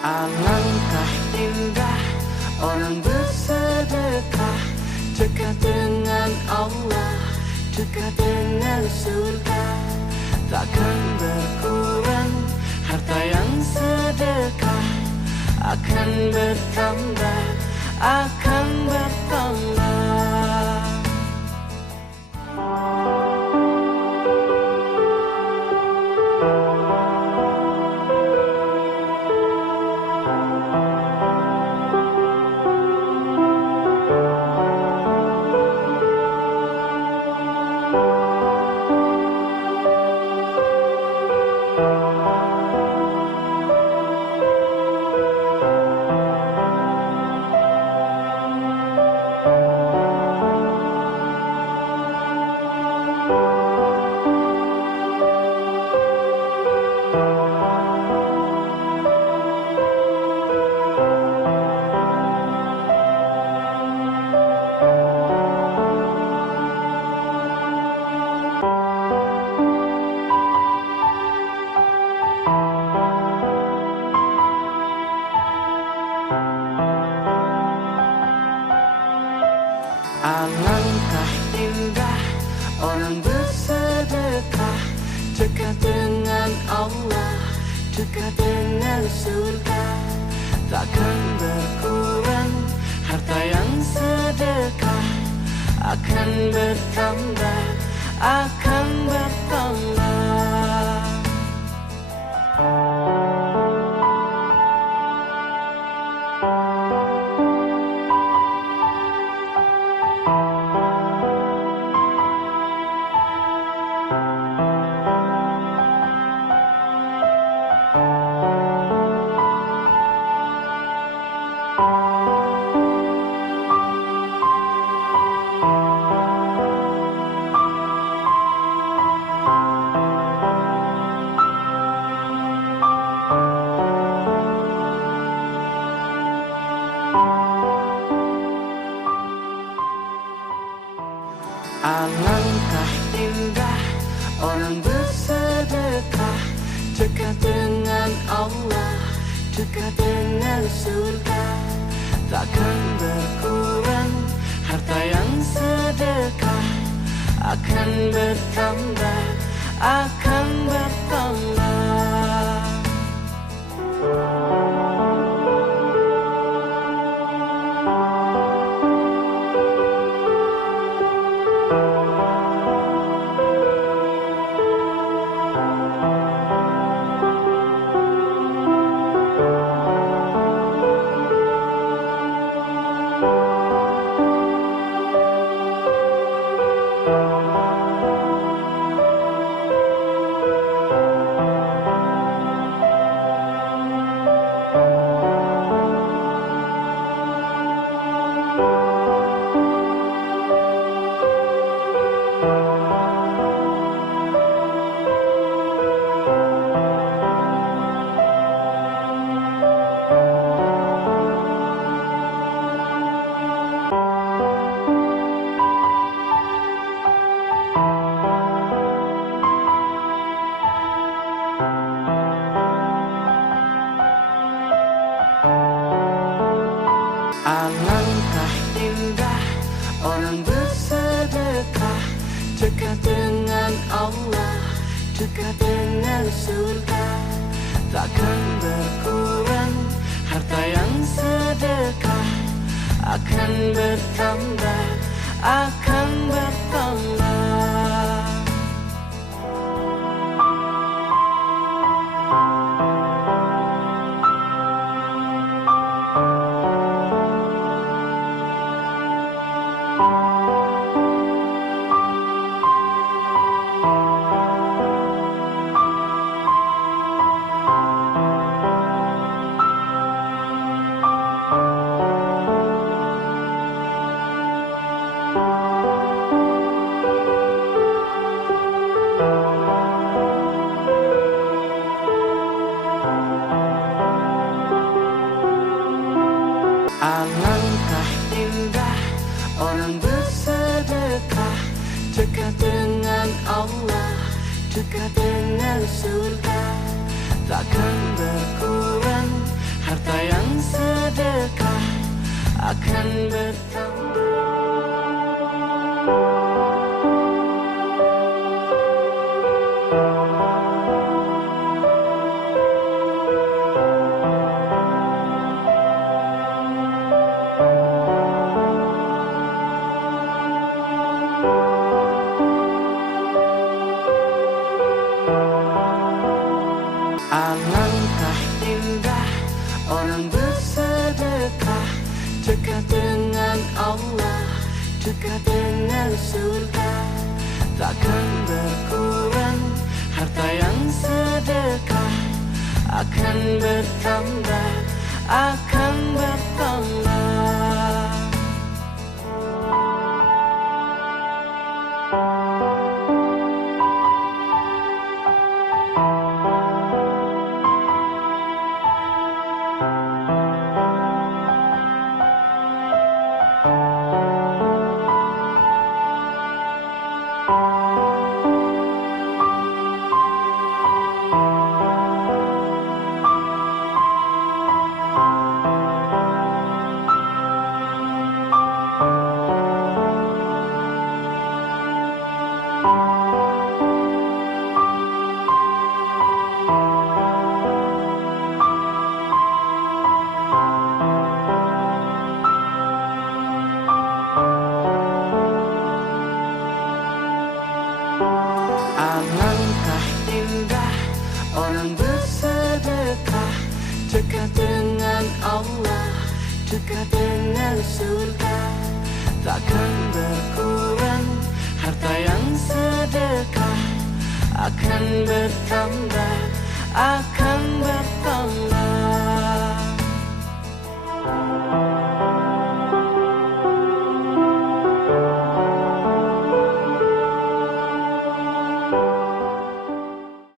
Alangkah indah orang bersedekah, dekat dengan Allah, dekat dengan surga. Takkan berkurang harta yang sedekah, akan bertambah, akan bertambah. Alangkah indah orang bersedekah, dekat dengan Allah, dekat dengan surga. Takkan berkurang harta yang sedekah, akan bertambah, akan bertambah. Alangkah indah orang bersedekah, dekat dengan Allah, dekat dengan surga. Takkan berkurang harta yang sedekah, akan bertambah, akan bertambah. Alangkah indah orang bersedekah, dekat dengan Allah, dekat dengan surga. Takkan berkurang harta yang sedekah, akan bertambah, akan bertambah. Alangkah indah orang bersedekah, dekat dengan Allah, dekat dengan surga. Takkan berkurang harta yang sedekah, akan bertambah. Alangkah indah orang bersedekah, dekat dengan Allah, dekat dengan surga. Takkan berkurang harta yang sedekah, akan bertambah, akan bertambah. Alangkah indah orang bersedekah, dekat dengan Allah, dekat dengan surga. Takkan berkurang harta yang sedekah, akan bertambah, akan